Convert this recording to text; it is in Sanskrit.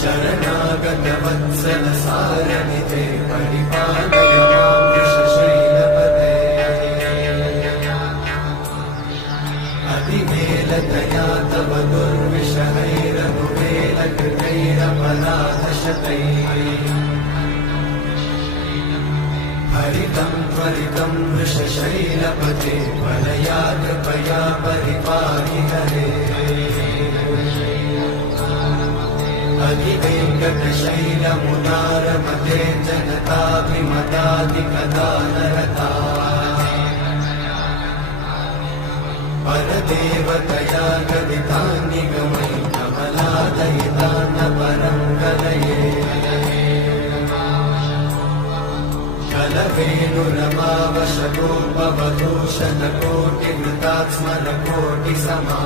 शरणागतवत्सल सारणिते परिपालय मां वृषशैलपते अतिवेलतया तव दुर्विषहैरनुवेलकृतैरपराधशतैः हरितं त्वरितं वृषशैलपते त्वरया कृपया परिपाहि हरे अधिवेङ्कटशैलमुदारमते जनताभिमताधिकदानरता परदेवतया गदितान्निगमै कमलादयितान्न परं कलये कलवेणुरमावशतोपवधूषणकोटिवृतात् स्मरकोटिसमा